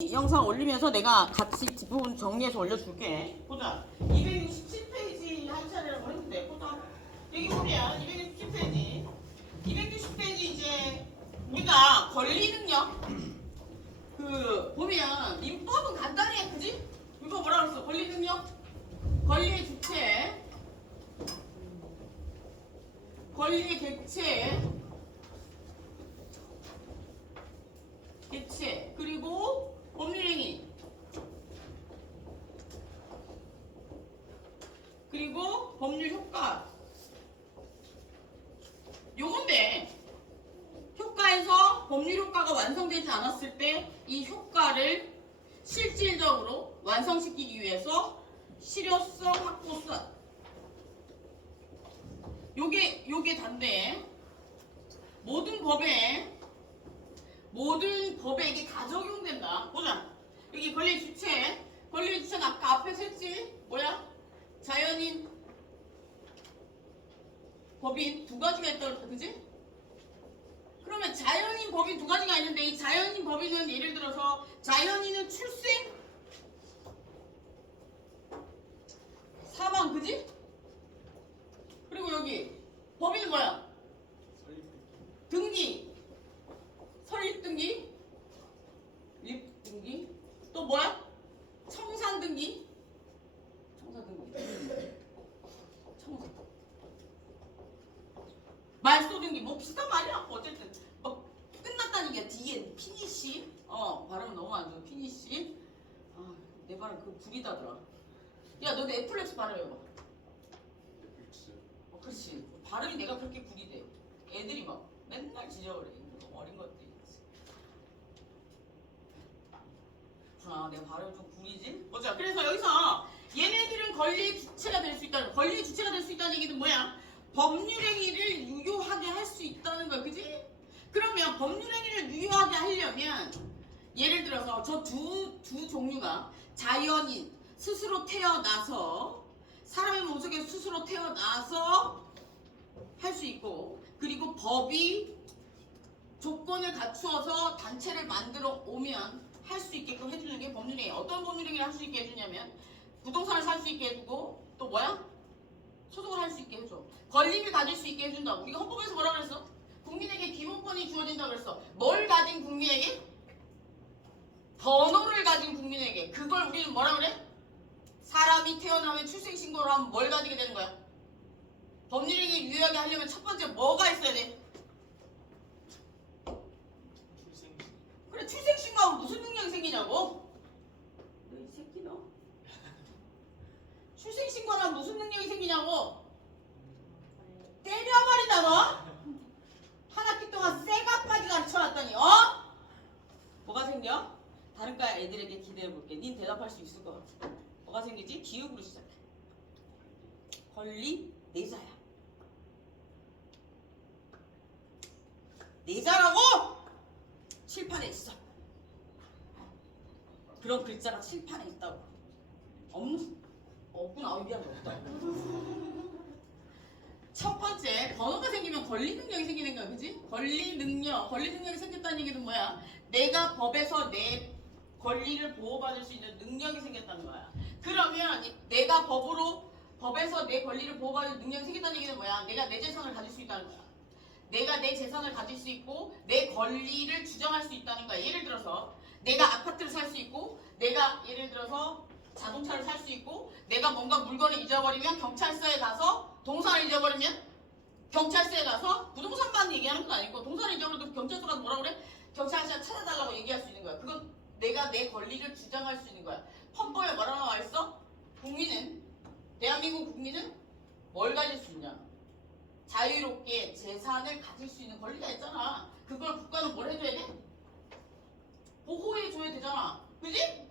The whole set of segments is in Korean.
이 영상 올리면서 내가 같이 뒷부분 정리해서 올려줄게. 보자. 267페이지 한 차례라고 했는데, 보자. 여기 보면 267페이지. 260페이지 이제 우리가 권리 능력. 보면 민법은 간단해, 그지? 민법 뭐라 그랬어? 권리 능력? 권리의 주체. 권리의 객체. 그리고 법률행위. 그리고 법률 효과. 요건데 효과에서 법률 효과가 완성되지 않았을 때 이 효과를 실질적으로 완성시키기 위해서 실효성 확보 수단. 요게 단데 모든 법에 이게 다 적용된다. 보자. 여기 권리의 주체. 권리의 주체는 아까 앞에서 했지? 뭐야? 자연인, 법인 두 가지가 있다고, 그지? 그러면 자연인, 법인 두 가지가 있는데 이 자연인, 법인은 예를 들어서 자연인은 출생, 사망, 그지? 그리고 여기 법인은 뭐야? 등기, 설립등기, 립등기, 또 뭐야? 청산등기, 말소등기, 뭐 비슷한 말이야. 어쨌든 뭐 끝났다는 게 뒤에 피니시, 발음 너무 안 좋아. 피니시. 내 발음 그 구리다더라. 야, 너 넷플릭스 발음해봐. 그렇지. 발음이 내가 그렇게 구리대. 애들이 막 맨날 지적을 해. 어린 것들이. 내가 발음이 좀 구리지? 보자. 그래서 여기서 얘네들은 권리의 주체가 될 수 있다는, 권리의 주체가 될 수 있다는 얘기는 뭐야? 법률행위를 유효하게 할 수 있다는 거야. 그지? 그러면 법률행위를 유효하게 하려면 예를 들어서 저 두 종류가 자연인, 스스로 태어나서 사람의 몸속에 스스로 태어나서 할 수 있고, 그리고 법이 조건을 갖추어서 단체를 만들어 오면 할 수 있게끔 해주는 게 법률행위. 어떤 법률행위를 할 수 있게 해주냐면 부동산을 살 수 있게 해주고, 또 뭐야? 소송을 할 수 있게 해줘. 권리를 가질 수 있게 해준다고. 우리가 헌법에서 뭐라 그랬어? 국민에게 기본권이 주어진다고 그랬어. 뭘 가진 국민에게? 번호를 가진 국민에게. 그걸 우리는 뭐라 그래? 사람이 태어나면 출생신고를 하면 뭘 가지게 되는 거야? 법률행위 유효하게 하려면 첫 번째 뭐가 있어야 돼? 그래, 출생신고하면 무슨 능력이 생기냐고? 너 이 새끼 너. 출생신고를 하면 무슨 능력이 생기냐고? 때려버린다 너? 한 학기 동안 쇠가까지 가르쳐놨더니 뭐가 생겨? 다른 과 애들에게 기대해볼게. 닌 대답할 수 있을 것 같아. 뭐가 생기지? 기읍으로 시작해. 권리 내자야. 내자라고? 칠판에 있어. 그런 글자가 칠판에 있다고. 없구나. 미안해, 없다. 첫 번째, 번호가 생기면 권리 능력이 생기는 거야, 그지? 권리 능력이 생겼다는 얘기는 뭐야? 내가 법에서 내 권리를 보호받을 수 있는 능력이 생겼다는 거야. 그러면 내가 법에서 내 권리를 보호받을 능력이 생겼다는 얘기는 뭐야? 내가 내 재산을 가질 수 있다는 거야. 내가 내 재산을 가질 수 있고 내 권리를 주장할 수 있다는 거야. 예를 들어서 내가 아파트를 살 수 있고, 내가 예를 들어서 자동차를 살 수 있고, 내가 뭔가 물건을 잊어버리면 경찰서에 가서, 동산을 잊어버리면 경찰서에 가서, 부동산만 얘기하는 건 아니고 동산을 잊어버려도 경찰서 가서 뭐라 그래? 경찰 아저씨가 찾아달라고 얘기할 수 있는 거야. 그건 내가 내 권리를 주장할 수 있는 거야. 헌법에 뭐라고 나와 있어? 대한민국 국민은 뭘 가질 수 있냐? 자유롭게 재산을 가질 수 있는 권리가 있잖아. 그걸 국가는 뭘 해줘야 돼? 보호해줘야 되잖아. 그지?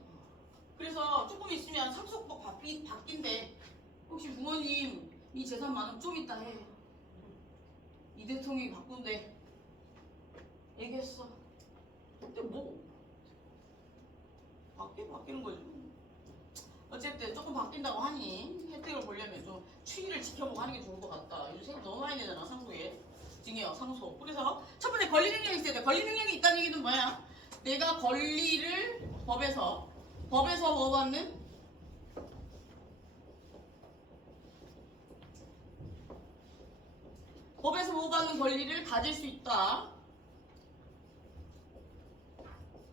그래서 조금 있으면 상속법 바뀐대. 혹시 부모님 이 재산 많으면 좀 이따 해. 이 대통령이 바꾼대. 얘기했어. 근데 뭐 바뀌는 거지. 어쨌든 조금 바뀐다고 하니 혜택을 보려면 좀 추이를 지켜보고 하는 게 좋을 것 같다. 요즘 세금 너무 많이 내잖아, 상속에. 증여, 상속. 그래서 첫 번째 권리 능력이 있어야 돼. 권리 능력이 있다는 얘기는 뭐야? 내가 권리를 법에서 뭐 받는 법에서 보호받는 권리를 가질 수 있다.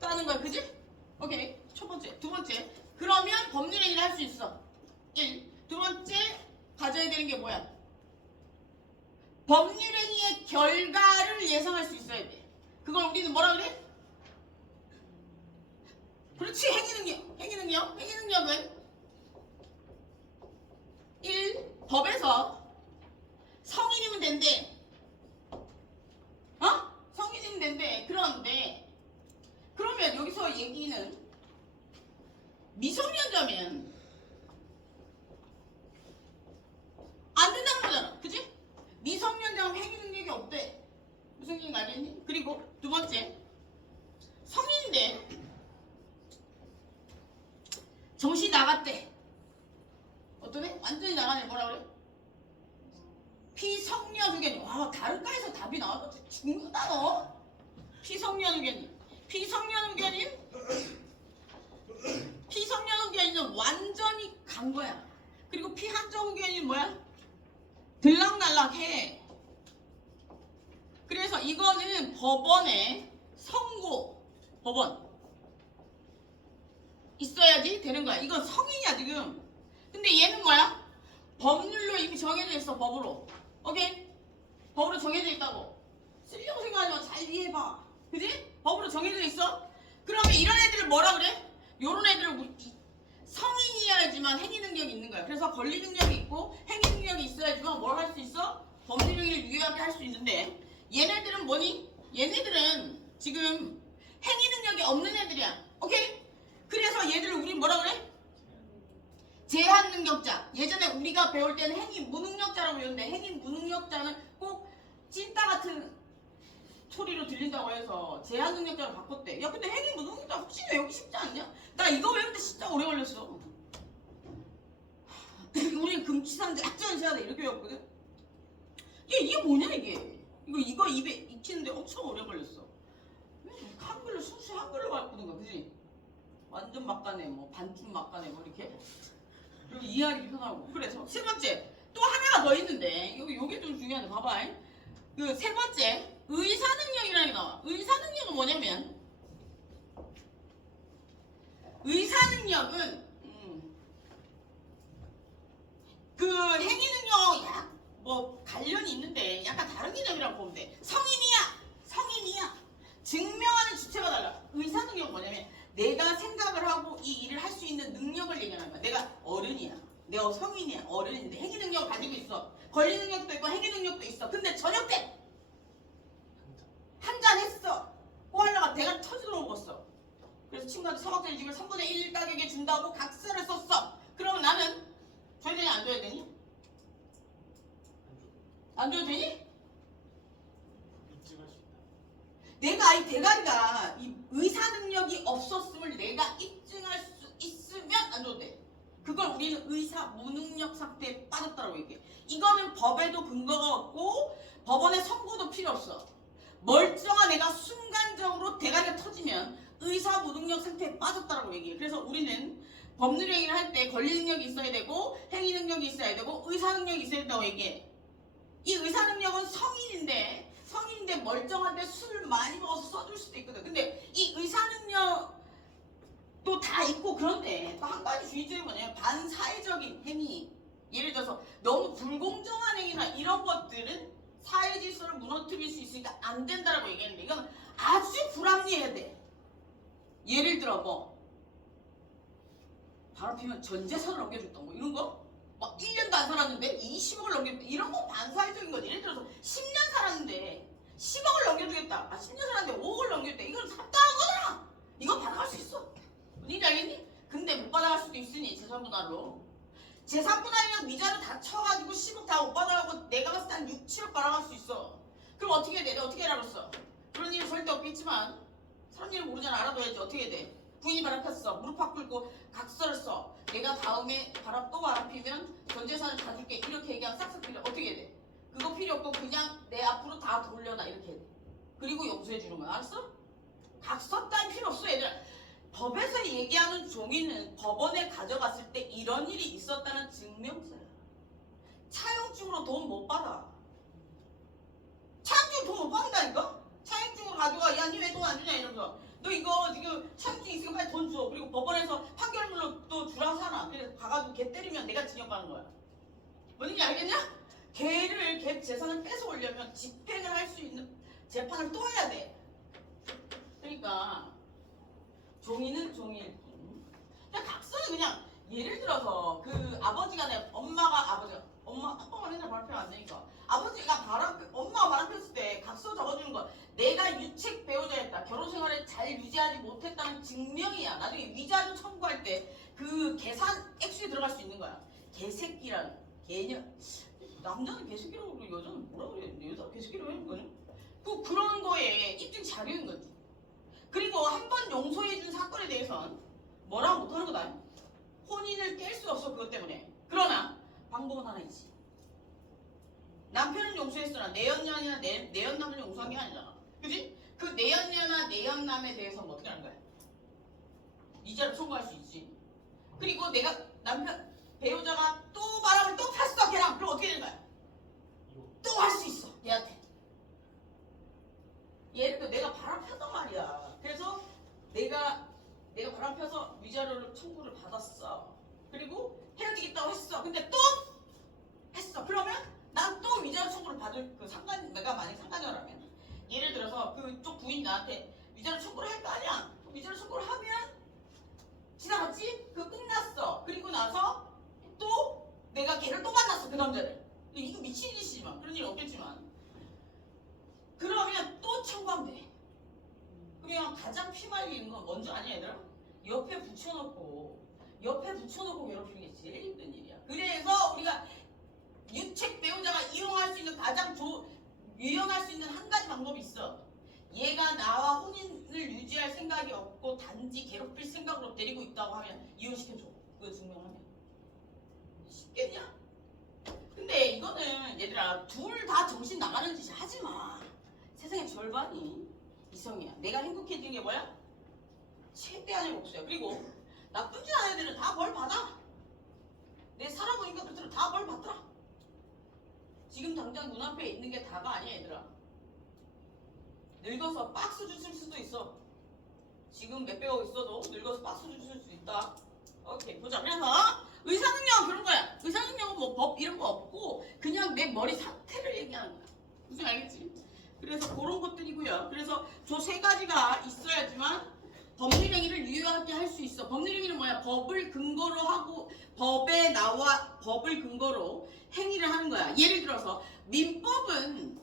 라는 거야, 그지? 오케이. 첫 번째. 두 번째. 그러면 법률행위를 할 수 있어. 1. 두 번째 가져야 되는 게 뭐야? 법률행위의 결과를 예상할 수 있어야 돼. 그걸 우리는 뭐라 그래? 그렇지. 행위능력. 행위능력은 1. 법에서 성인이면 된대. 성인이면 된대. 그런데 그러면 여기서 얘기는 미성년자면 안 된다는 거잖아. 그치? 미성년자면 행위 능력이 없대. 무슨 얘기인지 알겠니? 그리고 두 번째, 성인인데 정신이 나갔대. 어떠네? 완전히 나가네. 뭐라 그래? 피성년 의견이. 와, 다른 과에서 답이 나와서 죽는다 너. 피성년 의견이. 피성년 의견이는 완전히 간 거야. 그리고 피한정 의견이는 뭐야? 들락날락해. 그래서 이거는 법원에 선고, 법원 있어야지 되는 거야. 이건 성인이야 지금. 근데 얘는 뭐야? 법률로 이미 정해져 있어. 법으로. 오케이? 법으로 정해져 있다고. 쓰려고 생각하지 마. 잘 이해해봐. 그지? 법으로 정해져 있어? 그러면 이런 애들을 뭐라 그래? 요런 애들을 성인이어야지만 행위 능력이 있는 거야. 그래서 권리 능력이 있고 행위 능력이 있어야지만 뭘 할 수 있어? 법률행위를 유효하게 할 수 있는데 얘네들은 뭐니? 얘네들은 지금 행위 능력이 없는 애들이야. 오케이? 그래서 얘들을 우리 뭐라 그래? 제한 능력자. 예전에 우리가 배울 때는 행위 무능력자라고 배웠는데 행위 무능력자는 꼭 찐따 같은 소리로 들린다고 해서 제한 능력자로 바꿨대. 야 근데 행위 무능력자 혹시 외우기 쉽지 않냐? 나 이거 외우는데 진짜 오래 걸렸어. 우리는 금치산자 약전시하다 이렇게 외웠거든. 이게 뭐냐 이게? 이거 입에 익히는데 엄청 오래 걸렸어. 한글로 순수 한글로 가르치는 그지? 완전 막가네 뭐 반쯤 막가네 뭐 이렇게. 그리고 이해하기 편하고. 그래서 세 번째 또 하나가 더 있는데 요게 좀 중요한데 봐봐. 그 세 번째 의사능력이라는 게 나와. 의사능력은 뭐냐면 의사능력은 그 행위능력 뭐 관련이 있는데 약간 다른 개념이라고 보면 돼. 성인이야. 증명하는 주체가 달라. 의사능력은 뭐냐면 내가 생각을 하고 이 일을 할 수 있는 능력을 얘기하는 거야. 내가 어른이야. 내가 성인이야. 어른인데 행위 능력을 가지고 있어. 권리 능력도 있고 행위 능력도 있어. 근데 저녁 때 한잔 했어. 꼬알라가 대가리 터지도록 먹었어. 그래서 친구한테 서박자리 집을 3분의 1 가격에 준다고 각서를 썼어. 그러면 나는 줘야 되니 안 줘야 되니? 안 줘도 되니? 내가 이 대가리가 이 의사 능력이 없었음을 내가 입증할 수 있으면 안 줘도 돼. 그걸 우리는 의사 무능력 상태에 빠졌다고 얘기해. 이거는 법에도 근거가 없고 법원의 선고도 필요 없어. 멀쩡한 애가 순간적으로 대가리가 터지면 의사 무능력 상태에 빠졌다고 얘기해. 그래서 우리는 법률행위를 할 때 권리 능력이 있어야 되고 행위 능력이 있어야 되고 의사 능력이 있어야 된다고 얘기해. 이 의사 능력은 성인인데 멀쩡한데 술을 많이 먹어서 써줄 수도 있거든. 근데 이 의사 능력도 다 있고 그런데 또 한 가지 주의점이 뭐냐면 반사회적인 행위. 예를 들어서 너무 불공정한 행위나 이런 것들은 사회 질서를 무너뜨릴 수 있으니까 안 된다라고 얘기하는데 이건 아주 불합리해야 돼. 예를 들어 뭐 바로 피면 전 재산을 넘겨줬던 거 이런 거? 막 1년도 안 살았는데 20억을 넘겨줬다 이런 거 반사회적인 거지. 예를 들어서 10년 살았는데 10억을 넘겨주겠다. 10년 살았는데 5억을 넘겨줬다. 이건 삽당한 거잖아. 이거 받아갈 수 있어. 뭔지 알겠니? 근데 못 받아갈 수도 있으니 재산분할로. 재산분할이랑 미자를 다 쳐가지고 10억 다 못 받아가고 내가 봤을 때 한 6, 7억 받아갈 수 있어. 그럼 어떻게 해야 돼? 내가 어떻게 하라고 했어? 그런 일은 절대 없겠지만 사람 일을 모르잖아. 알아둬야지. 어떻게 해야 돼? 부인이 바람폈어. 무릎 팍 꿇고 각서를 써. 내가 다음에 바람 또 바람피면 전 재산을 다 줄게. 이렇게 얘기하면 싹싹 빌려. 어떻게 해야 돼? 그거 필요 없고 그냥 내 앞으로 다 돌려놔. 이렇게 해야 돼. 그리고 용서해 주는 거야. 알았어? 각서 따위 필요 없어 얘들아. 법에서 얘기하는 종이는 법원에 가져갔을 때 이런 일이 있었다는 증명서야. 차용증으로 돈 못 받아. 차용증으로 돈 못 받는다니까? 차용증으로 가져가. 야, 니 왜 돈 안 주냐 이러면서. 너 이거 지금 차용증 있으니까 빨리 돈 줘. 그리고 법원에서 판결문로 또 주라고 하나. 그래서 가가지고 걔 때리면 내가 징역 가는 거야. 뭔지 알겠냐? 걔 재산을 뺏어 오려면 집행을 할 수 있는 재판을 또 해야 돼. 그러니까 종이는 종일 뿐. 그냥 각서는 그냥 예를 들어서 그 아버지가 엄마가 맨날 바람 안 되니까 아버지가 엄마가 바람 폈을 때 각서 적어주는 거 내가 유책 배우자였다. 결혼 생활을 잘 유지하지 못했다는 증명이야. 나중에 위자료 청구할 때 그 계산 액수에 들어갈 수 있는 거야. 개새끼라는 개념. 남자는 개새끼라고 그러고 여자는 뭐라 그래? 여자 개새끼라고 하는 거냐? 그런 거에 입증 자료인 거지. 그리고 한 번 용서해준 사건에 대해서는 뭐라고 못하는 거다. 혼인을 깰 수 없어 그것 때문에. 그러나 방법은 하나 있지. 남편은 용서했으나 내연녀나 내연남을 용서한 게 아니잖아. 그지? 그 내연녀나 내연남에 대해서는 어떻게 하는 거야? 이자를 청구할 수 있지. 그리고 내가 남편 배우자가 또 바람을 또 폈어 걔랑. 그럼 어떻게 되는 거야? 또 할 수 있어 얘한테. 예를 들어 내가 바람 폈단 말이야. 그래서 내가 바람 펴서 위자료를 청구를 받았어. 그리고 헤어지겠다고 했어. 근데 또 했어. 그러면 난 또 위자료 청구를 받을 내가 만약 상간녀라면 예를 들어서 그쪽 부인이 나한테 위자료 청구를 할 거 아니야. 위자료 청구를 하면 지나갔지? 끝났어. 그리고 나서 또 내가 걔를 또 만났어. 그 남자를. 이거 미친 짓이지만 그런 일 없겠지만 그러면 또 청구하면 돼. 그러면 가장 피말리는 건 뭔지 아냐 얘들아? 옆에 붙여놓고 괴롭히는 게 제일 힘든 일이야. 그래서 우리가 유책 배우자가 이용할 수 있는 가장 유용할 수 있는 한 가지 방법이 있어. 얘가 나와 혼인을 유지할 생각이 없고 단지 괴롭힐 생각으로 데리고 있다고 하면 이혼시켜줘. 그거 증명하면. 쉽겠냐? 근데 이거는 얘들아 둘 다 정신 나가는 짓이 하지 마. 세상의 절반이 이성이야. 내가 행복해지는 게 뭐야? 최대한의 목수야. 그리고 나쁜 짓 하는 애들은 다 벌 받아. 내 살아보니까 그들은 다 벌 받더라. 지금 당장 눈앞에 있는 게 다가 아니야 얘들아. 늙어서 박스 주실 수도 있어. 지금 몇백억 있어도 늙어서 박스 주실 수 있다. 오케이 보자. 그래서 의사능력은 그런 거야. 의사능력은 뭐 법 이런 거 없고 그냥 내 머리 상태를 얘기하는 거야. 무슨 알겠지? 그래서 그런 것들이고요. 그래서 저 세 가지가 있어야지만 법률행위를 유효하게 할 수 있어. 법률행위는 뭐야? 법을 근거로 하고 법에 나와 법을 근거로 행위를 하는 거야. 예를 들어서 민법은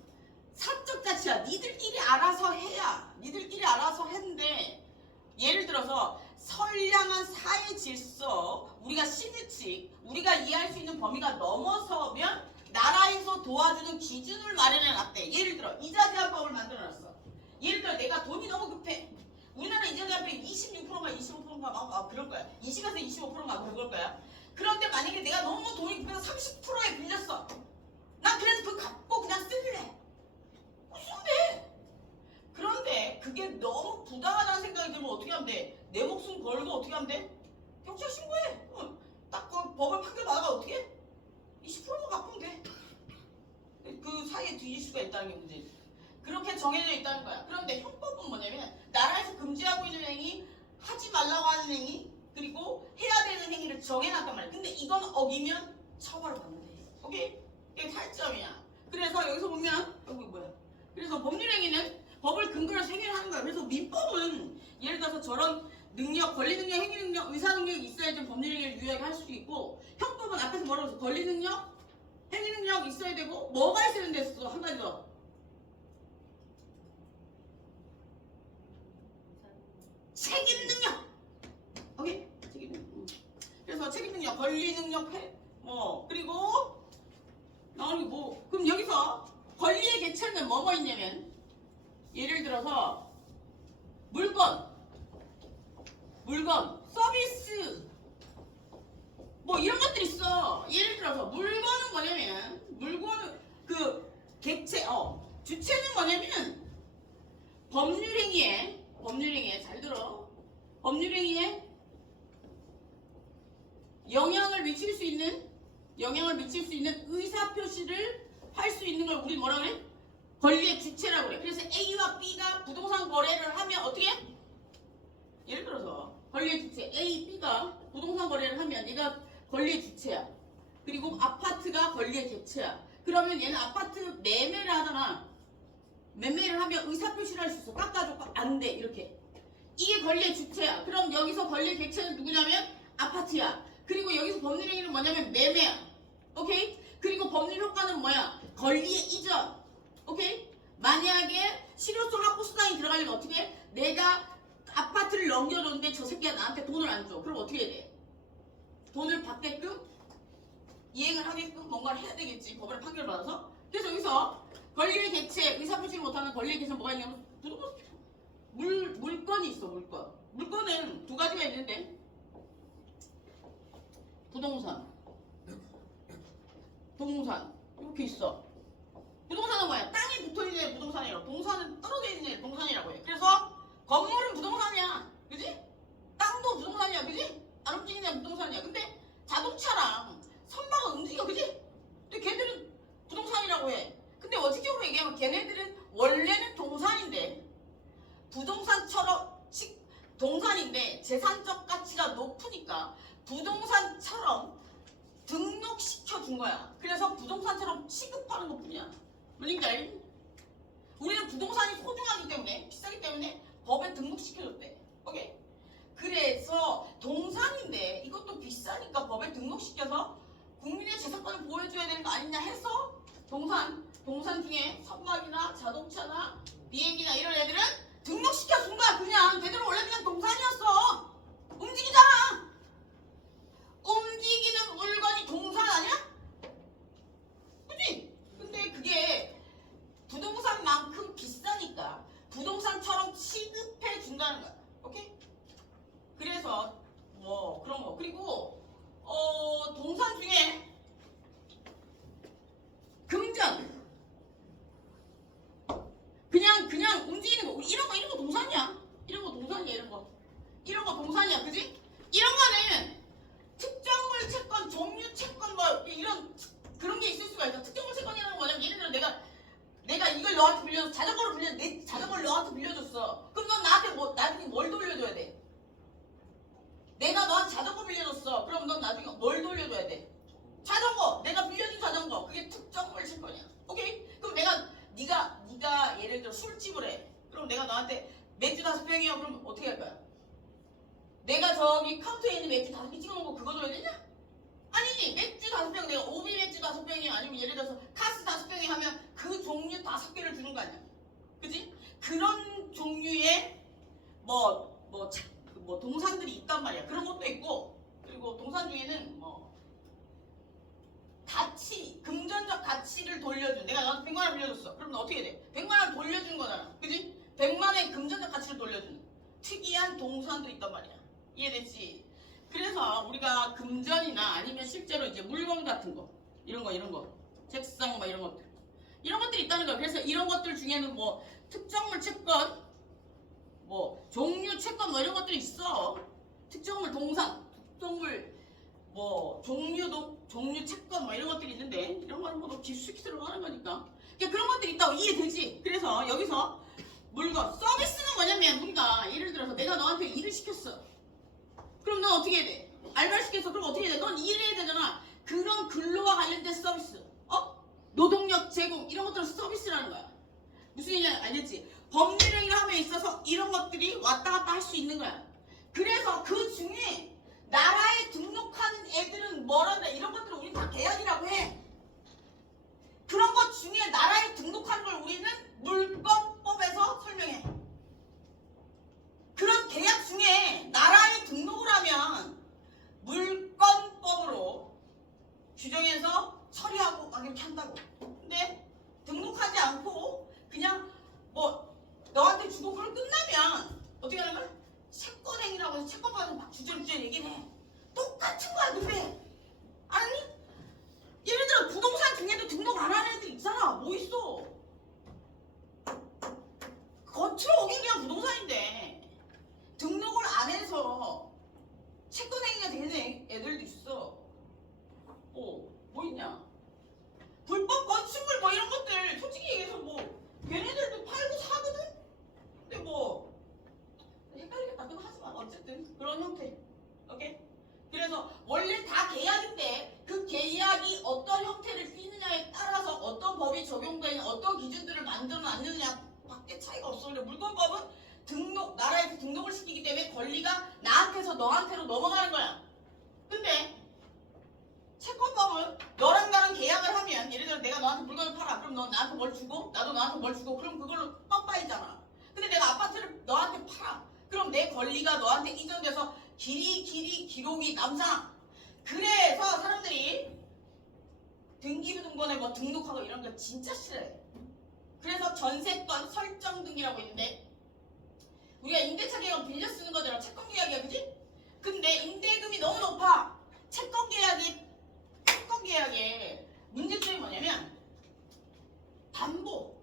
사적 자치야. 니들끼리 알아서 해야. 니들끼리 알아서 했는데 예를 들어서 선량한 사회 질서, 우리가 신의칙, 우리가 이해할 수 있는 범위가 넘어서면 나라에서 도와주는 기준을 마련해놨대. 예를 들어 이자 제한법을 만들어놨어. 예를 들어 내가 돈이 너무 급해. 우리나라 이자 제한법이 26%가 25%가 막 그럴 거야. 20에서 25%가 그럴 거야. 그런데 만약에 내가 너무 돈이 급해서 30%에 빌렸어. 난 그래서 그거 갚고 그냥 쓸래. 무슨데? 그런데 그게 너무 부당하다는 생각이 들면 어떻게 하면 돼? 내 목숨 걸고 어떻게 하면 돼? 경찰 신고해. 딱 그 법을 판결 받아가 어떻게 해? 20%만 갚으면 돼. 그 사이에 뒤질 수가 있다는 게 문제지. 그렇게 정해져 있다는 거야. 그런데 형법은 뭐냐면 나라에서 금지하고 있는 행위, 하지 말라고 하는 행위, 그리고 해야 되는 행위를 정해놨단 말이야. 근데 이건 어기면 처벌을 받는데. 오케이? 이게 탈점이야. 그래서 여기서 보면 여기 뭐야? 그래서 법률행위는 법을 근거로 해서 행위를 하는 거야. 그래서 민법은 예를 들어서 저런 능력, 권리 능력, 행위 능력, 의사 능력이 있어야지 법률행위를 유효하게 할 수 있고 형법은 앞에서 뭐라고 했어? 권리 능력, 행위 능력 있어야 되고 뭐가 있어야 된댔어? 한 가지 더. 책임 능력. 오케이? 책임 능력. 그래서 책임 능력, 권리 능력, 그리고 그럼 여기서 권리의 개체는 뭐가 있냐면 예를 들어서 물건, 서비스 뭐 이런 것들이 있어. 예를 들어서 물건은 뭐냐면 물건은 그 객체, 주체는 뭐냐면 법률행위에 법률행위에 잘 들어. 법률행위에 영향을 미칠 수 있는 의사 표시를 할 수 있는 걸 우리 뭐라 그래? 권리의 주체라고 그래. 그래서 A와 B가 부동산 거래를 하면 어떻게 해? 예를 들어서 권리의 주체 A, B가 부동산 거래를 하면 얘가 권리의 주체야. 그리고 아파트가 권리의 객체야. 그러면 얘는 아파트 매매를 하잖아. 매매를 하면 의사 표시를 할 수 있어. 깎아줘. 안 돼. 이렇게. 이게 권리의 주체야. 그럼 여기서 권리의 객체는 누구냐면 아파트야. 그리고 여기서 법률행위는 뭐냐면 매매야. 오케이? 그리고 법률 효과는 뭐야? 권리의 이전. 오케이? 만약에 실효성 확보 수당이 들어가려면 어떻게 해? 내가 아파트를 넘겨줬는데 저 새끼가 나한테 돈을 안 줘. 그럼 어떻게 해야 돼? 돈을 받게끔 이행을 하게끔 뭔가를 해야 되겠지. 법원의 판결을 받아서. 그래서 여기서 권리의 객체, 의사표시를 못하는 권리의 객체는 뭐가 있냐면 물건이 있어. 물건은 두 가지가 있는데 부동산, 동산 이렇게 있어. 부동산은 뭐야? 땅이 붙어있는 부동산이라고. 동산은 떨어져 있는 동산이라고 해. 그래서 건물은 부동산이야. 그지? 땅도 부동산이야. 그지? 안 움직이는 부동산이야. 근데 자동차랑 선박은 움직여. 그지? 근데 걔들은 부동산이라고 해. 근데 원칙적으로 얘기하면 걔네들은 원래는 동산인데 부동산처럼 동산인데 재산적 가치가 높으니까 부동산처럼 등록시켜 준 거야. 그래서 부동산처럼 취급하는 것 뿐이야. 그러니까 우리는 부동산이 소중하기 때문에 비싸기 때문에 법에 등록시켜줬대. 오케이? 그래서 동산인데 이것도 비싸니까 법에 등록시켜서 국민의 재산권을 보호해줘야 되는 거 아니냐 해서 동산 중에 선박이나 자동차나 비행기나 이런 애들은 등록시켜준 거야. 그냥 걔들은 원래 그냥 동산이었어. 움직이잖아. 움직이는 물건이 동산 아니야? 그치? 근데 그게 부동산만큼 비싸니까 부동산처럼 취급해 준다는 거야. 오케이? 그래서 뭐 그런 거. 그리고 동산 중에 금전 그냥 움직이는 거. 이런 거 동산이야. 이런 거 동산이야. 그지? 이런 거는 특정물 채권, 종류 채권 뭐 이런 그런 게 있을 수가 있어. 특정물 채권이라는 건 뭐냐면 예를 들어 내가 이걸 너한테 빌려줘. 내 자전거를 너한테 빌려줬어. 그럼 넌 나한테 나중에 뭘 돌려줘야 돼? 내가 너한테 자전거 빌려줬어. 그럼 넌 나중에 뭘 돌려줘야 돼? 자전거. 내가 빌려준 자전거. 그게 특정물 채권이야. 오케이? 그럼 네가 예를 들어 술집을 해. 그럼 내가 너한테 맥주 5병이요. 그럼 어떻게 할 거야? 내가 저기 카운터에 있는 맥주 5개 찍어놓은 거 그거 줘야 되냐? 아니지. 맥주 5병 내가 오비 맥주 5병이 아니면 예를 들어서 카스 5병이 하면 그 종류 5개를 주는 거 아니야? 그지? 그런 종류의 동산들이 있단 말이야. 그런 것도 있고 그리고 동산 중에는 금전적 가치를 돌려준. 내가 너한테 100만 원 빌려줬어. 그럼 너 어떻게 돼? 100만 원 돌려준 거잖아. 그지? 100만 원의 금전적 가치를 돌려주는 특이한 동산도 있단 말이야. 이해됐지? 그래서 우리가 금전이나 아니면 실제로 이제 물건 같은 거 이런 거 책상 이런 것들이 있다는 거야. 그래서 이런 것들 중에는 특정물 채권 종류 채권 이런 것들이 있어. 특정물 동산, 특정물 종류 채권 이런 것들이 있는데 이런 거는 깊숙이 들어가는 거니까. 그러니까 그런 것들이 있다고 이해되지? 그래서 여기서 물건, 서비스는 뭐냐면 우리가 예를 들어서 내가 너한테 일을 시켰어. 그럼 넌 어떻게 해야 돼? 알바를 시켰어. 그럼 어떻게 해야 돼? 넌 일을 해야 되잖아. 그런 근로와 관련된 서비스, 노동력 제공 이런 것들은 서비스라는 거야. 무슨 얘기인지 알겠지? 법률행위를 함에 있어서 이런 것들이 왔다 갔다 할 수 있는 거야. 그래서 그 중에 나라에 등록하는 애들은 뭐란다 이런 것들을 우리 다 계약이라고 해. 그런 것 중에 나라에 등록하는 걸 우리는 물권법에서 설명해. 그런 계약 중에 나라에 등록을 하면 물권법으로 규정해서 처리하고 막 이렇게 한다고. 근데 등록하지 않고 그냥 너한테 주고 그걸 끝나면 어떻게 하는 거야? 채권행위라고 해서 채권받은 막 주저리주저 얘기해. 똑같은 거야. 근데 아니? 예를 들어 부동산 중에도 등록 안 하는 애들 있잖아. 뭐 있어? 겉으로 오긴 그냥 부동산인데 형태. 오케이? 그래서 원래 다 계약인데 그 계약이 어떤 형태를 띠느냐에 따라서 어떤 법이 적용되는 어떤 기준들을 만들어놨느냐 밖에 차이가 없어. 근데 물권법은 나라에서 등록을 시키기 때문에 권리가 나한테서 너한테로 넘어가는 거야. 근데 채권법은 너랑 나랑 계약을 하면 예를 들어 내가 너한테 물건을 팔아. 그럼 넌 나한테 뭘 주고 나도 너한테 뭘 주고 그럼 그걸로 빠빠이잖아. 근데 내가 아파트를 너한테 팔아. 그럼 내 권리가 너한테 이전돼서 기록이 남잖아. 그래서 사람들이 등기부등본에 뭐 등록하고 이런 거 진짜 싫어해. 그래서 전세권 설정 등이라고 있는데 우리가 임대차 계약을 빌려 쓰는 거잖아. 채권 계약이야, 그지? 근데 임대금이 너무 높아. 채권 계약의 문제점이 뭐냐면 담보.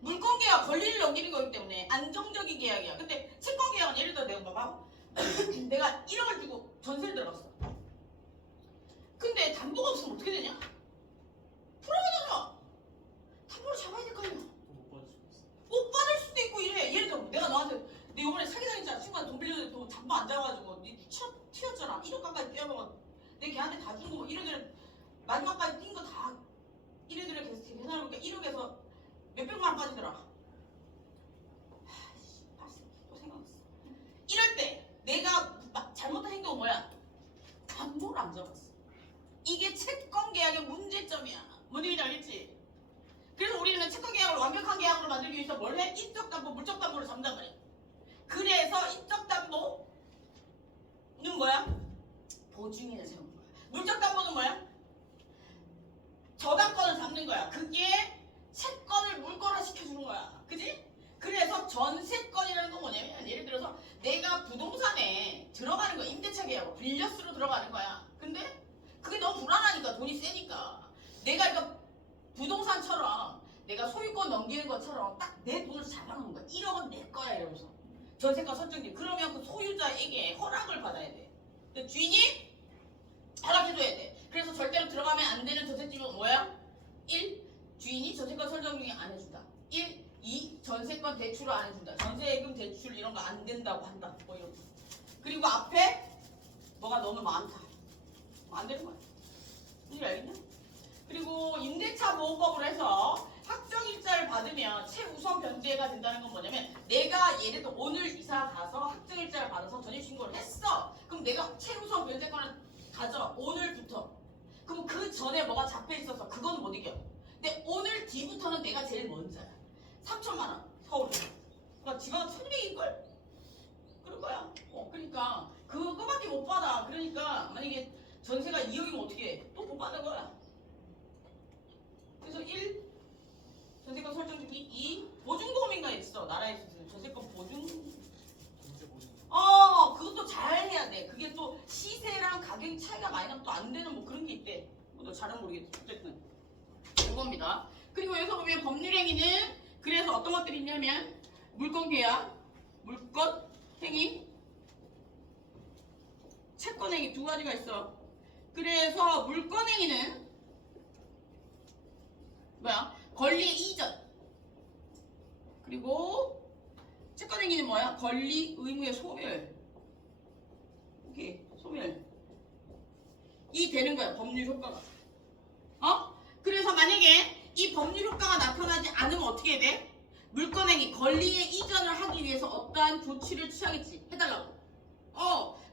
물권 계약 권리를 넘기는 거기 때문에 안정적인 계약이야. 근데 채권 계약은 예를 들어 내가 봐봐. 내가 1억을 주고 전세를 들어갔어. 근데 담보가 없으면 어떻게 되냐? 불안하잖아. 담보를 잡아야 될 거 아니야. 못 받을 수도 있고 이래. 예를 들어 내가 너한테 내 이번에 사기당했잖아. 친구한테 돈 빌려줬는데 돈 담보 안 잡아가지고 니 튀었잖아. 1억 가까이 뛰어먹어. 내 걔한테 다 준 거 뭐 이래저래 마지막까지 뛴 거 다 이래저래 계산해보니까 1억에서 몇백만 원 빠지더라. 또 생각났어. 이럴 때 내가 잘못한 행동은 뭐야? 담보를 안 잡았어. 이게 채권 계약의 문제점이야. 뭔 얘기인지 알겠지? 그래서 우리는 채권 계약을 완벽한 계약으로 만들기 위해서 뭘 해? 인적 담보, 물적 담보를 잡는단 말이야. 그래서 인적 담보는 뭐야? 보증인을 세우는 거야. 물적 담보는 뭐야? 저당권을 잡는 거야. 그게 채권을 물권화 시켜주는 거야. 그지? 그래서 전세권이라는 건 뭐냐면 예를 들어서 내가 부동산에 들어가는 거야. 임대차 계약으로 빌려스로 들어가는 거야. 근데 그게 너무 불안하니까 돈이 세니까 내가 이거 부동산처럼 내가 소유권 넘기는 것처럼 딱 내 돈을 잡아놓는 거야. 1억은 내 거야 이러면서 전세권 설정기. 그러면 그 소유자에게 허락을 받아야 돼. 근데 주인이 허락해줘야 돼. 그래서 절대로 들어가면 안 되는 전셋집은 뭐야? 1. 주인이 전세권 설정이 안 해준다. 1. 2. 전세권 대출을 안 해준다. 전세금 대출 이런 거 안 된다고 한다. 뭐 이런 거. 그리고 앞에 뭐가 너무 많다. 안 되는 거야. 이거 알겠냐? 그리고 임대차 보호법으로 해서 확정일자를 받으면 최우선 변제가 된다는 건 뭐냐면 내가 예를 들어 오늘 이사 가서 확정일자를 받아서 전입신고를 했어. 그럼 내가 최우선 변제권을 가져. 오늘부터. 그럼 그 전에 뭐가 잡혀 있어서 그건 못 이겨. 근데 오늘 뒤부터는 내가 제일 먼저야. 3천만 원 서울. 그러니까 지방은 1,200일걸? 그럴 거야. 그러니까 그거밖에 못 받아. 그러니까 만약에 전세가 2억이면 어떻게 해? 또 못 받는 거야. 그래서 1. 전세권 설정 중기. 2. 보증보험인가 있어. 나라에서 전세권 보증. 그것도 잘 해야 돼. 그게 또 시세랑 가격 차이가 많이 나면 또 안 되는 뭐 그런 게 있대. 너 잘은 모르겠어. 어쨌든 이겁니다. 그리고 여기서 보면 법률행위는 그래서 어떤 것들이 있냐면 물권계약, 물권행위, 채권행위 두 가지가 있어. 그래서 물권행위는 뭐야? 권리의 이전. 그리고 채권행위는 뭐야? 권리, 의무의 소멸. 오케이, 소멸. 이 되는 거야, 법률 효과가. 그래서 만약에 이 법률 효과가 나타나지 않으면 어떻게 해야 돼? 물권행위, 권리의 이전을 하기 위해서 어떠한 조치를 취하겠지. 해달라고.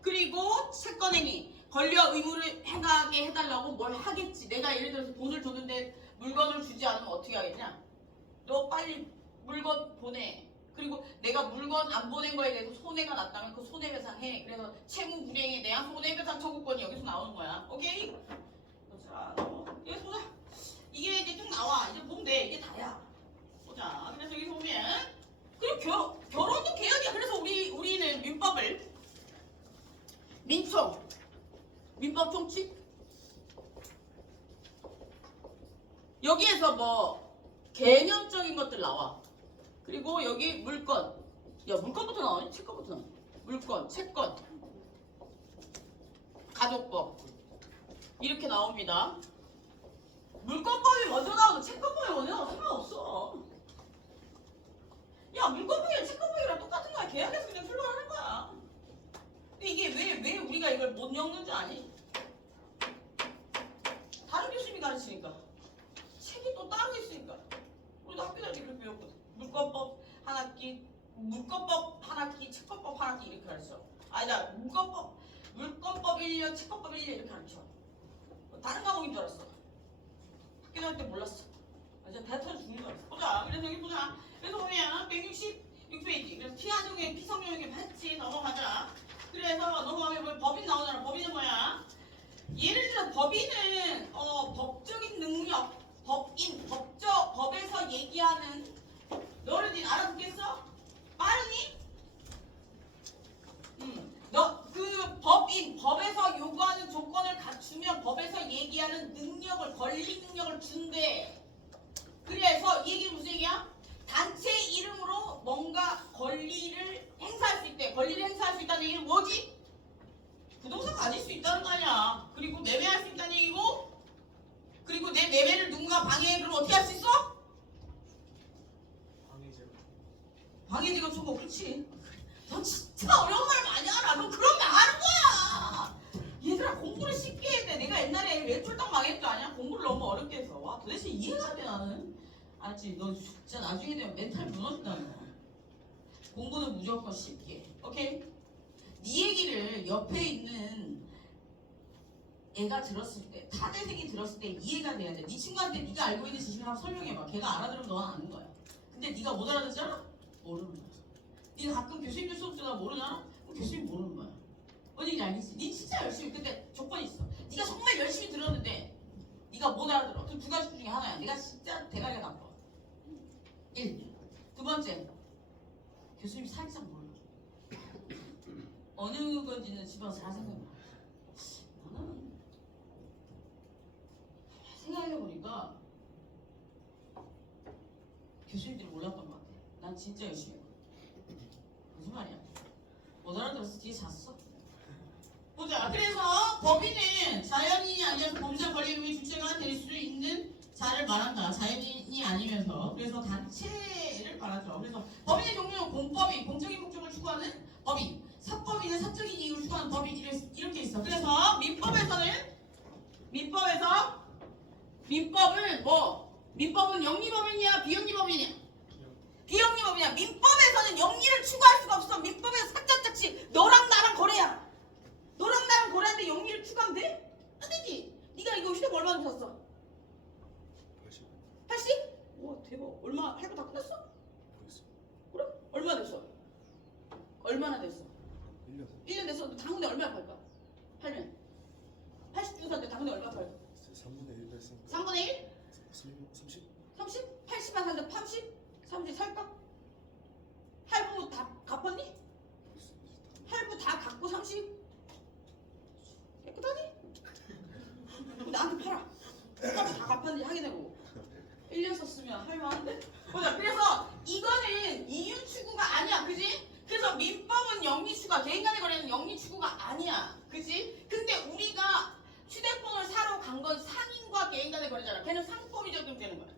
그리고 채권행위, 권리와 의무를 행하게 해달라고 뭘 하겠지. 내가 예를 들어서 돈을 줬는데 물건을 주지 않으면 어떻게 하겠냐? 너 빨리 물건 보내. 그리고 내가 물건 안 보낸 거에 대해서 손해가 났다면 그 손해배상해. 그래서 채무 불이행에 대한 손해배상 청구권이 여기서 나오는 거야. 오케이? 자, 여기서 보자. 이게 이제 쭉 나와. 이제 보면 돼. 이게 다야. 보자. 그래서 여기서 보면 그리고 결혼도 계약이야. 그래서 우리는 민법을 민총, 민법 총칙 여기에서 뭐 개념적인 것들 나와. 그리고 여기 물건. 야, 물건부터 나오니? 채권부터 나오니? 물건, 채권, 가족법 이렇게 나옵니다. 물건법이 먼저 나오고 채권법이 먼저 나오고 상관없어. 야, 물건법이랑 채권법이랑 똑같은 거야. 계약해서 그냥 출발하는 거야. 근데 이게 왜 우리가 이걸 못 엮는 줄 아니? 다른 교수님이 가르치니까 책이 또 따로 있으니까 우리도 학교 다닐 때 그렇게 배웠거든. 물권법 한 학기, 물권법 한 학기, 채권법 한 학기 이렇게 가르쳐. 아니다, 물권법 1년, 채권법 1년 이렇게 가르쳐. 다른 과목인 줄 알았어. 학교 다닐 때 몰랐어. 진짜 배 터져 죽는 줄 알았어. 보자. 그래서 여기 보자. 그래서 보면 166페이지. 그래서 피한용의 피성용의 봤지. 넘어가자. 그래서 넘어가면 뭐 법인 나오잖아. 법인은 뭐야? 예를 들어 법인은 법적인 능력, 법에서 얘기하는 너를 알아듣겠어? 빠르니? 너 그 법에서 요구하는 조건을 갖추면 법에서 얘기하는 능력을 권리 능력을 준대. 그래서 이 얘기는 무슨 얘기야? 단체 이름으로 뭔가 권리를 행사할 수 있대. 권리를 행사할 수 있다는 얘기는 뭐지? 부동산 가질 수 있다는 거 아니야. 그리고 매매할 수 있다는 얘기고, 그리고 내 매매를 누군가 방해해. 그러면 어떻게 할 수 있어? 방해제거 주고. 그렇지. 너 진짜 어려운 말 많이 알아. 너 그런 말 하는 거야. 얘들아 공부를 쉽게 해야 돼. 내가 옛날에 왜 쫄딱 망했는 줄 아냐? 공부를 너무 어렵게 해서. 와 도대체 이해가 안 돼 나는. 알았지? 너 진짜 나중에 되면 멘탈 무너진다는 거. 공부는 무조건 쉽게. 오케이? 네 얘기를 옆에 있는 애가 들었을 때, 타대생이 들었을 때 이해가 돼야 돼. 네 친구한테 네가 알고 있는 지식을 한번 설명해봐. 걔가 알아들으면 너는 아는 거야. 근데 네가 못 알아듣잖아? 모르는 거야. 네가 가끔 교수님들 수업 듣다가 모르잖아? 그럼 교수님 모르는 거야. 뭔 얘기인지 알겠지? 네 진짜 열심히, 근데 조건이 있어. 네가 정말 열심히 들었는데 네가 못 알아들어. 그 두 가지 중에 하나야. 네가 진짜 대가리가 나빠. 1. 두 번째, 교수님이 살짝 몰라. 어느 건지는 집어서 잘 생각해봐. 나는 생각해보니까 교수님들이 몰랐던 것 같아. 난 진짜 열심히 했거든. 무슨 말이야? 못 알아들었어? 뒤에 잤어? 보자. 그래서 법인은 자연인이 아니어서 범죄 권리금의 주체가 될 수 있는 자를 말한다. 자연인이 아니면서. 그래서 단체를 말하죠. 그래서 법인의 종류는 공법인, 공적인 목적을 추구하는 법인, 사법인은 사적인 이익을 추구하는 법인 이렇게 있어. 그래서 민법은 뭐? 민법은 영리법인이야? 비영리법인이야? 비영리법이야. 민법에서는 영리를 추구할 수가 없어. 민법에서 사자짝지 너랑 나랑 거래야. 너랑 나랑 거래하는데 영리를 추구하면 돼? 안 되지. 네가 이거 휴대폰 얼마 주고 샀어? 80? 와 대박. 얼마 할거 다 끝났어? 그래? 얼마 됐어? 얼마나 됐어? 1년 됐어. 너 당근에 얼마 팔까? 팔면 80주 샀는데 당근에 얼마 팔까? 3분의 1 됐어. 3분의 1? 30? 30? 80만 샀는데 30? 30 살까? 할부 다 갚았니? 할부 다 갚고 30? 깨끗하니? 그럼 나한테 팔아. 할부 다 갚았는지 확인해보고. 1년 썼으면 할만한데? 보자. 그래서 이거는 이윤 추구가 아니야. 그지? 그래서 민법은 영리 추구가, 개인 간의 거래는 영리 추구가 아니야. 그지? 근데 우리가 휴대폰을 사러 간 건 상인과 개인 간의 거래잖아. 걔는 상법이 적용되는 거야.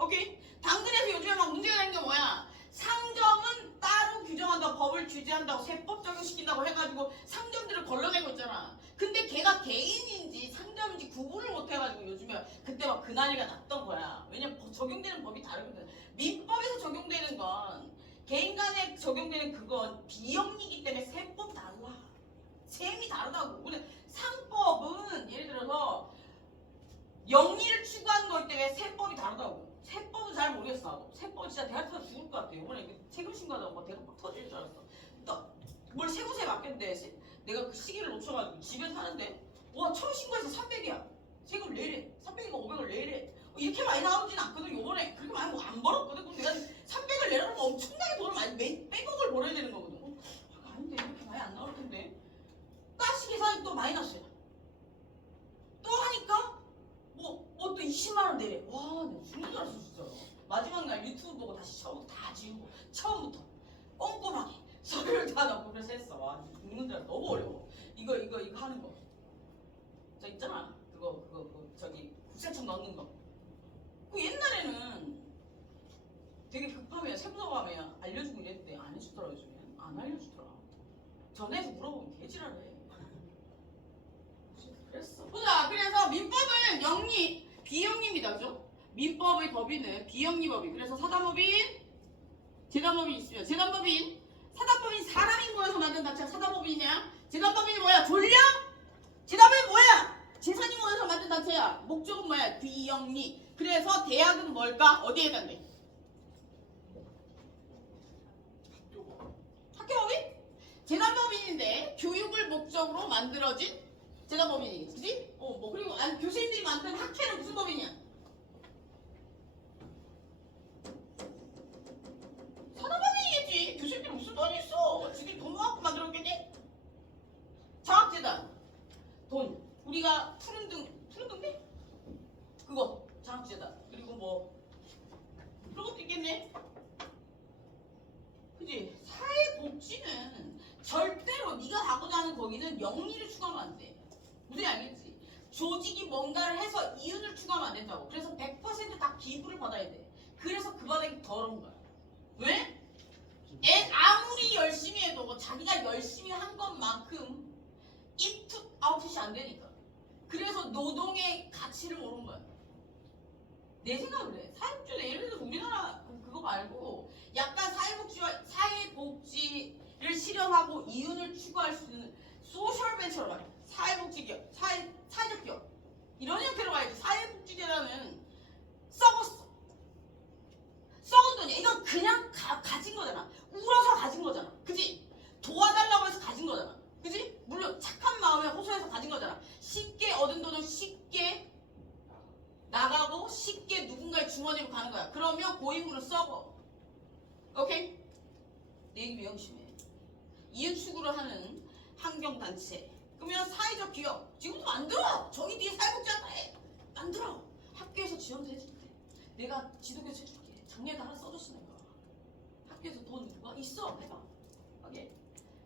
오케이? 당근에서 요즘에 막 문제가 되는 게 뭐야? 상점은 따로 규정한다고, 법을 규제한다고, 세법 적용시킨다고 해가지고 상점들을 걸러내고 있잖아. 근데 걔가 개인인지 상점인지 구분을 못 해가지고 요즘에 그때 막 그 난리가 났던 거야. 왜냐면 적용되는 법이 다르거든. 민법에서 적용되는 건, 개인 간에 적용되는 그건 비영리이기 때문에 세법 달라. 셈이 다르다고. 근데 상법은 예를 들어서 영리를 추구하는 거기 때문에 세법이 다르다고. 세법은 잘 모르겠어. 세법 진짜 대학 타서 죽을 것 같아. 이번에 세금 신고하다가 막 대학 막 터질 줄 알았어. 뭘 세무서에 맡겼는데 내가 그 시기를 놓쳐가지고 집에 사는데 와 처음 신고해서 300이야. 세금 내래. 300이가 500을 내래. 이렇게 많이 나오진 않거든. 요번에 그렇게 많이 뭐 안 벌었거든. 그럼 내가 300을 내라면 엄청나게 돈을 많이 백억을 벌어야 되는 거거든. 아닌데 이렇게 많이 안 나올 텐데. 다시 계산이 또 마이너스야. 또 하니까 뭐 또 20만 원 내래. 와 내가 죽는 줄 알았어 진짜. 마지막 날 유튜브 보고 다시 처음부터 다 지우고 처음부터 꼼꼼하게 서류를 다 넣고 그래서 했어. 와 죽는 줄 알았어. 너무 어려워. 이거 하는 거. 저 있잖아. 그거 저기 국세청 넣는 거. 그 옛날에는 되게 급하면 세무서 가면 알려주고 이랬는데 안 해주더라. 요즘엔 안 알려주더라. 전화해서 물어보면 개지랄해. 비영리입니다. 그죠? 민법의 법인은 비영리법인. 그래서 사단법인, 재단법인 있으면 재단법인, 사단법인 사람이 모여서 만든 단체가 사단법인이냐? 재단법인이 뭐야? 졸려? 재단법인 뭐야? 재산이 모여서 만든 단체야. 목적은 뭐야? 비영리. 그래서 대학은 뭘까? 어디에 해당돼? 학교법인? 재단법인인데 교육을 목적으로 만들어진 재단법인이겠지, 그지? 뭐 그리고 교수님들이 만든 학회는 무슨 법인이야? 사단법인이겠지. 교수님들이 무슨 돈이 있어? 지들이 돈 모아갖고 만들었겠니? 장학재단 돈 우리가 푸른 등대? 그거 장학재단. 그리고 뭐 그런 것도 있겠네. 그지? 사회복지는 절대로 네가 가고자 하는 거기는 영리를 추구하면 안 돼. 무슨 알겠지? 조직이 뭔가를 해서 이윤을 추구하면 안 된다고. 그래서 100%다 기부를 받아야 돼. 그래서 그 바닥이 더러운 거야. 왜? 애 아무리 열심히 해도 자기가 열심히 한 것만큼 인풋 아웃풋이 안 되니까. 그래서 노동의 가치를 모르는 거야. 내 생각은 그래. 사회복지는 예를 들어서 우리나라 그거 말고 약간 사회복지를 실현하고 이윤을 추구할 수 있는 소셜 벤처로 가야 돼. 사회복지 기업, 사회적 기업 이런 형태로 가야지. 사회복지재단은 썩었어. 썩은 돈이야. 이건 그냥 가진 거잖아. 울어서 가진 거잖아. 그지? 도와달라고 해서 가진 거잖아. 그지? 물론 착한 마음에 호소해서 가진 거잖아. 쉽게 얻은 돈은 쉽게 나가고 쉽게 누군가의 주머니로 가는 거야. 그러면 고인물은 썩어. 오케이? 내 얘기 명심해. 이윤 추구를 하는 환경단체. 그러면 사회적 기업. 지금도 만들어. 저기 뒤에 사회복지한다 해. 만들어. 학교에서 지원도 해줄게. 내가 지도교수 해줄게. 작년에도 하나 써줬어 내가. 학교에서 돈 누가 있어. 해봐. 오케이?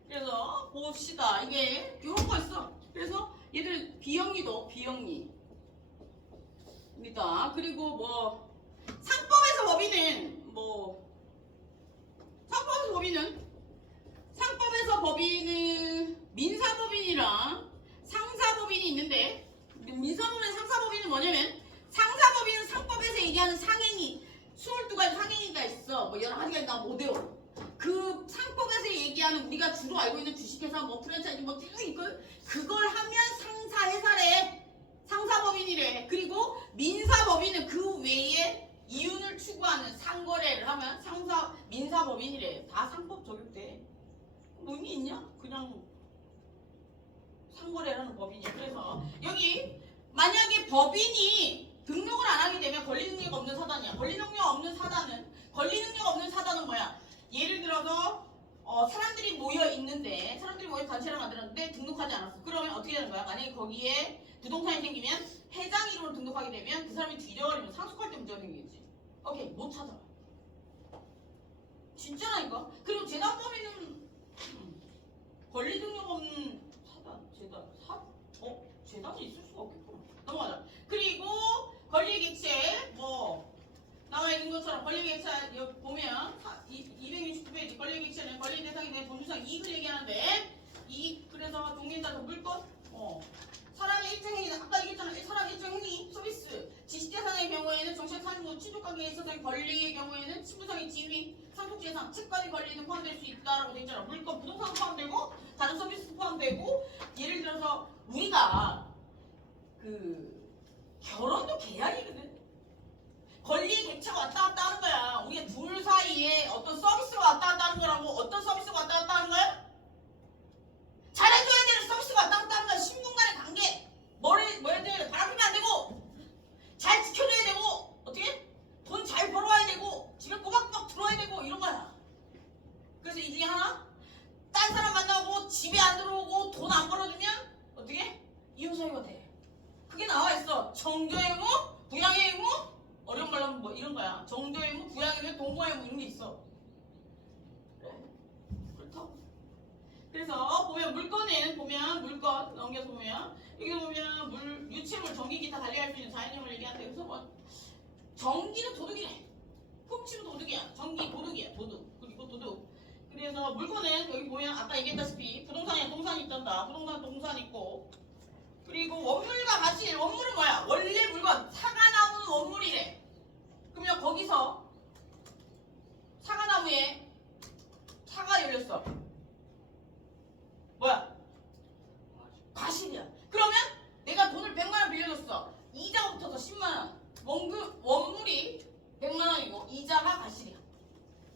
그래서 봅시다. 이게 이런 거 있어. 그래서 얘들 비영리도 비영리. 입니다. 그리고 뭐 상법에서 법인은 민사법인이랑 상사법인이 있는데 민사법인이랑 상사법인은 뭐냐면 상사법인은 상법에서 얘기하는 상행위 22가지 상행위가 있어. 뭐 여러 가지가 있나 못 외워. 그 상법에서 얘기하는 우리가 주로 알고 있는 주식회사 뭐 프랜차이즈 뭐 쭉 있걸 그걸 하면 상사회사래. 상사법인이래. 그리고 민사법인은 그 외에 이윤을 추구하는 상거래를 하면 민사법인이래. 다 상법 적용돼. 의미 있냐? 그냥 상거래라는 법인이야. 그래서 여기 만약에 법인이 등록을 안 하게 되면 권리능력 없는 사단이야. 권리능력 없는 사단은 뭐야? 예를 들어서 사람들이 모여 있는데 사람들이 모여 단체를 만들었는데 등록하지 않았어. 그러면 어떻게 되는 거야? 만약에 거기에 부동산이 생기면 회장 이름으로 등록하게 되면 그 사람이 뒤져버리면 상속할 때 문제가 생기겠지. 오케이, 못 찾아. 진짜라니까. 그리고 재단법인은 권리 등록 없는 재단이 있을 수가 없겠구나. 넘어가자. 그리고 권리객체 나와 있는 것처럼 권리객체 여기 보면 269페이지 권리객체는 권리 대상에 대한 법률상 이익을 얘기하는데 그래서 종류에 따라서 물건 사람의 일정 행위 아까 얘기했잖아. 사람의 일정 행위 서비스 지식재산의 경우에는 정책 상부 친족관계에 있어서의 권리의 경우에는 친부상의 지위 상속재산 채권의 권리는 포함될 수 있다라고 돼 있잖아. 물건 부동산 포함되고 다른 서비스 포함되고 예를 들어서 우리가 결혼도 계약이거든. 권리 객체가 왔다 갔다 하는 거야. 우리가 둘 사이에 어떤 서비스가 왔다 갔다 하는 거라고. 어떤 서비스가 왔다 갔다 하는 거야? 잘해줘야 되는 서비스가 왔다 갔다 하는 거야. 신분간의 관계. 뭐야 돼? 바람피면 안 되고 잘 지켜줘야 되고 어떻게? 돈 잘 벌어와야 되고 집에 꼬박꼬박 들어와야 되고 이런 거야. 그래서 이 중에 하나 딴 사람 만나고 집에 안 들어오고 돈 안 벌어주면 어떻게? 이혼사유가 돼. 그게 나와 있어. 정조의 의무, 부양의 의무. 어려운 말로 하면 뭐 이런 거야. 정조의 의무, 부양의 의무, 동거의 의무 이런 게 있어. 그래. 그렇다고. 그래서 보면 물건 넘겨서 보면 여기 보면 유체물, 전기, 기타 관리할 수 있는 자연형을 얘기하는데 그래서 뭐 전기는 도둑이래. 훔치면 도둑이야. 전기 도둑이야. 그리고 도둑. 그래서 물건은 여기 보면 아까 얘기했다시피 부동산에 동산이 있단다. 부동산 동산 있고 그리고 원물과 과실. 원물은 뭐야? 원래 물건. 사가 나오는 원물이래. 그러면 거기서 사과나무에 사가 열렸어. 뭐야? 과실이야. 그러면 내가 돈을 100만 원 빌려줬어. 이자 붙어서 10만 원. 원물이 100만 원이고 이자가 과실이야.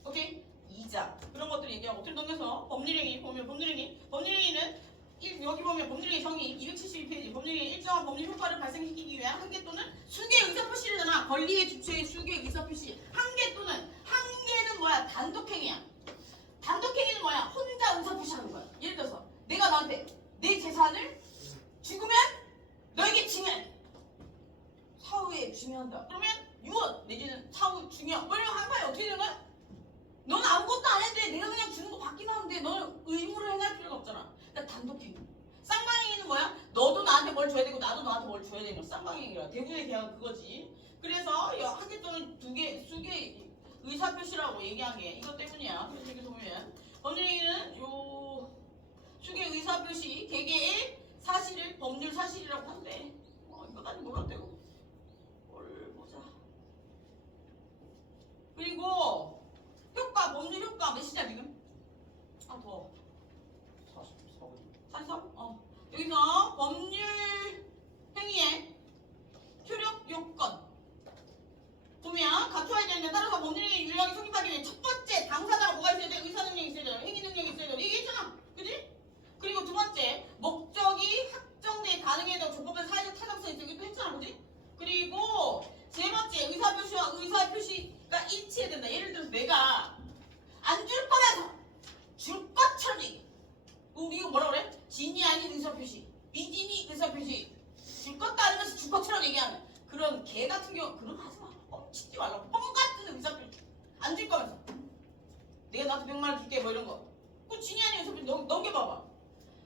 오케이? 이자. 그런 것들 얘기하고 어떻게 넘겨서 법률행위 보면 법률행위는 여기 보면 법률행위 정의 272페이지 법률행위 일정한 법률 효과를 발생시키기 위한 한계 또는 수개 의사표시잖아. 권리의 주체의 수개 의사표시. 한계 또는 한계는 뭐야? 단독행위야. 단독행위는 뭐야? 혼자 의사표시하는 거야. 예를 들어서 내가 너한테 내 재산을 죽으면 너에게 증여 사후에 중요한다. 그러면 유언 내지는 사후 중요 뭐 이런 한 판에 어떻게 되는 거야? 너는 아무것도 안 했는데 내가 그냥 주는 거 받기만 하면 돼. 너는 의무를 행할 필요가 없잖아. 그러니까 단독행위. 쌍방행위는 뭐야? 너도 나한테 뭘 줘야 되고 나도 너한테 뭘 줘야 되는 거. 쌍방행위라. 대부의 계약은 그거지. 그래서 한개 또는 수개 의사표시라고 얘기한 게 이것 때문이야. 그래서 여기서 보면 법률행위는 요 수개 의사표시 개개의 사실을 법률 사실이라고 한대. 이거까지 몰랐대고. 뭘 보자. 그리고 효과, 법률 효과 몇이냐 지금? 더. 43? 여기서 법률 행위의 효력 요건 보면 갖춰야 되는데 따라서 법률행위 유일하게 성립하기 위해 첫 번째 당사자가 뭐가 있어야 돼? 의사능력이 있어야 돼. 행위능력이 있어야 돼. 이게 있잖아. 그지? 그리고 두 번째 목적이 확정돼 가능해야 되고 조법의 사회적 타당성이 있어. 이것도 했잖아. 그지? 그리고 세 번째 의사표시와 의사표시가 일치해야 된다. 예를 들어서 내가 안 줄 거면서 줄 것처럼 얘기해. 우리 이거 뭐라 그래? 진이 아닌 의사표시, 미진이 의사표시, 줄 것도 아니면서 줄 것처럼 얘기하는 그런 개 같은 경우 그런 거 하지 마. 뻥치지 말라고. 뻥 같은 의사표시. 안 줄 거면서 내가 나한테 100만 원 줄게 뭐 이런 거. 그 진이 아닌 의사표시 넘겨봐봐.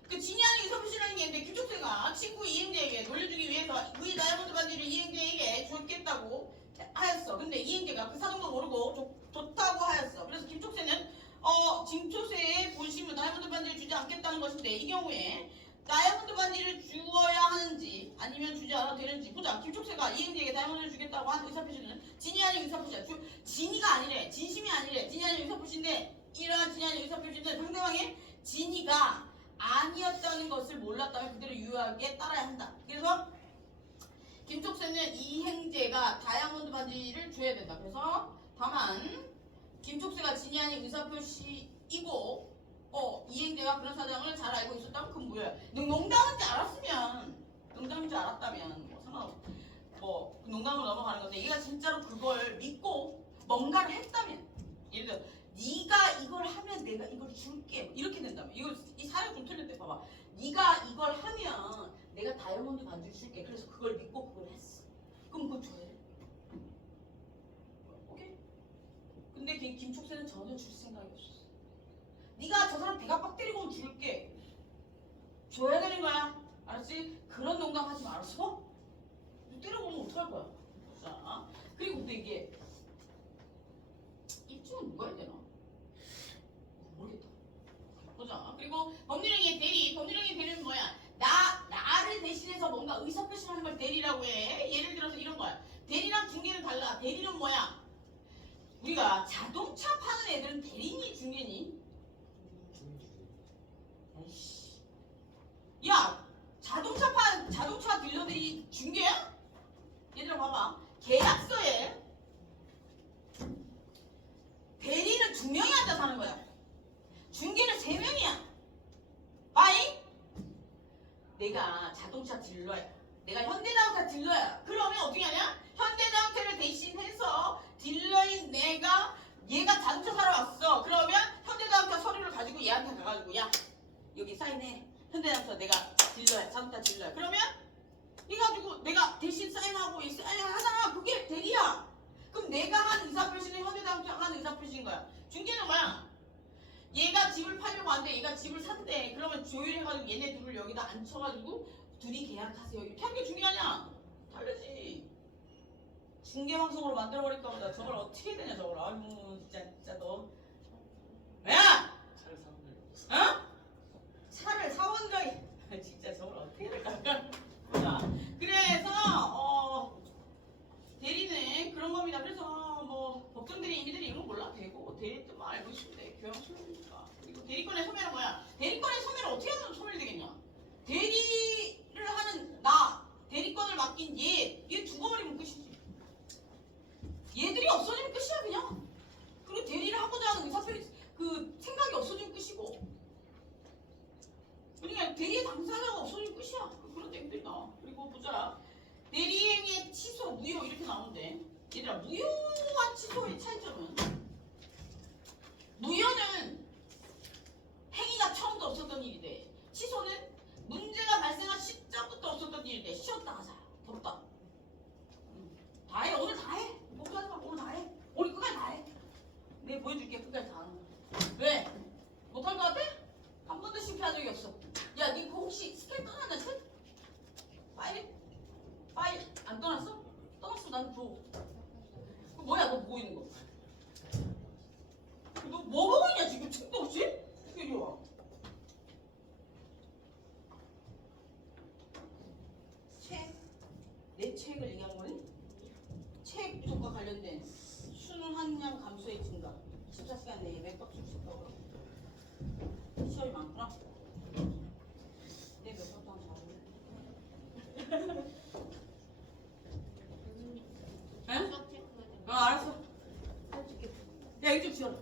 그 진이 아닌 의사표시라는 게 있는데 규칙세가 친구 이행자에게 돌려주기 위해서 의 다이아몬드 반지를 이행자에게 줬겠다고 하였어. 근데 이행자가 그 사정도 모르고 좋다고 하였어. 그래서 김촉세는 징초세의 본심은 다이아몬드 반지를 주지 않겠다는 것인데 이 경우에 다이아몬드 반지를 주어야 하는지 아니면 주지 않아도 되는지 보자. 김촉세가 이행자에게 다이아몬드를 주겠다고 한 의사표시는 진이 아닌 의사표시야. 진이가 아니래. 진심이 아니래. 진이 아닌 의사표시인데 이러한 진이 아닌 의사표시는 상대방의 진이가 아니었다는 것을 몰랐다면 그대로 유효하게 따라야 한다. 그래서 김촉세는 이행자가 다이아몬드 반지를 줘야 된다. 그래서 다만 김촉세가 진이 아닌 의사표시이고 이행자가 그런 사정을 잘 알고 있었다면 그건 뭐야? 농담인지 알았다면 뭐 상관없어. 농담으로 넘어가는 건데 얘가 진짜로 그걸 믿고 뭔가를 했다면 예를 들어 네가 이걸 하면 내가 이걸 줄게 이렇게 된다면 이 사례가 좀 틀릴 때 봐봐. 네가 이걸 하면 내가 다이아몬드 반지를 줄게. 그래서 그걸 믿고 그걸 했어. 그럼 그걸 줘야 돼. 오케이? 근데 김촉세는 전혀 줄 생각이 없었어. 네가 저 사람 배가 빡 때리고 오면 줄게. 줘야 되는 거야. 알았지? 그런 농담 하지 말았어? 때려보면 어떡할 거야? 자, 그리고 근데 이게 입증은 누가 해야 되나? 모르겠다. 보자. 그리고 법률행위의 대리. 법률행위의 대리는 뭐야? 나를 대신해서 뭔가 의사표시를 하는 걸 대리라고 해. 예를 들어서 이런 거야. 대리랑 중개는 달라. 대리는 뭐야? 우리가 자동차 파는 애들은 대리니 중개니? 에이씨. 야, 자동차 딜러들이 중개야? 얘들아 봐봐. 계약서에 대리는 2명이 앉아서 하는 거야. 중개는 3명이야. 빠잉? 내가 자동차 딜러야. 내가 현대자동차 딜러야. 그러면 어떻게 하냐? 현대자동차를 대신해서 딜러인 얘가 자동차 사러 왔어. 그러면 현대자동차 서류를 가지고 얘한테 가가지고 야 여기 사인해. 현대자동차 내가 딜러야. 자동차 딜러야. 그러면 해가지고 내가 대신 사인하고 하잖아. 그게 대리야. 그럼 내가 한 의사표시는 현대자동차가 한 의사표시인 거야. 중개는 뭐야? 얘가 집을 팔려고 하는데 얘가 집을 샀대. 그러면 조율해가지고 얘네 둘을 여기다 앉혀가지고 둘이 계약하세요. 이렇게 하는 게 중요하냐? 다르지. 중개방송으로 만들어버릴까 보다. 저걸 어떻게 해야 되냐 저걸. 아유 진짜 너 야! 차를 사본 적이 없어. 차를 사본 적이 진짜 저걸 어떻게 해야 될까? 교양 소멸이니까. 그리고 대리권의 소멸은 뭐야? 대리권의 소멸을 어떻게 하면 소멸되겠냐? 대리를 하는 나, 대리권을 맡긴 얘 죽어버리면 끝이지. 얘들이 없어지면 끝이야 그냥. 그리고 대리를 하고자 하는 그 생각이 없어지면 끝이고. 그러니까 대리의 당사자가 없어지면 끝이야. 그런 내용들이 나와. 그리고 보자. 대리행위의 취소, 무효 이렇게 나오는데 얘들아 무효와 취소의 차이점은 무효는 행위가 처음부터 없었던 일이 돼. 취소는 문제가 발생한 시점부터 없었던 일이 돼. 쉬었다 하자. 덥다. 다 해. 오늘 다 해. 걱정하지 마. 오늘 다 해. 오늘 끝까지 다 해. 내가 보여줄게. 끝까지 다 하는 거. 왜? 못할 것 같아? 한 번도 실패한 적이 없어. 야, 니 그거 혹시 스캔 떠났나? 책? 파일 안 떠났어? 떠났어. 난 줘. 그 뭐야? 너 보고 있는 거? 너 뭐 보고 있냐 지금? 책도 없이? 이리 와. 책? 내 책을 얘기하는 거니? 책 부족과 관련된 순환량 감소의 증가 24시간 내에 몇 박수 칠까? 시험이 많구나. 내 몇 박수 한번 잘해. 응? 알았어. 야, 이거 좀 지워라.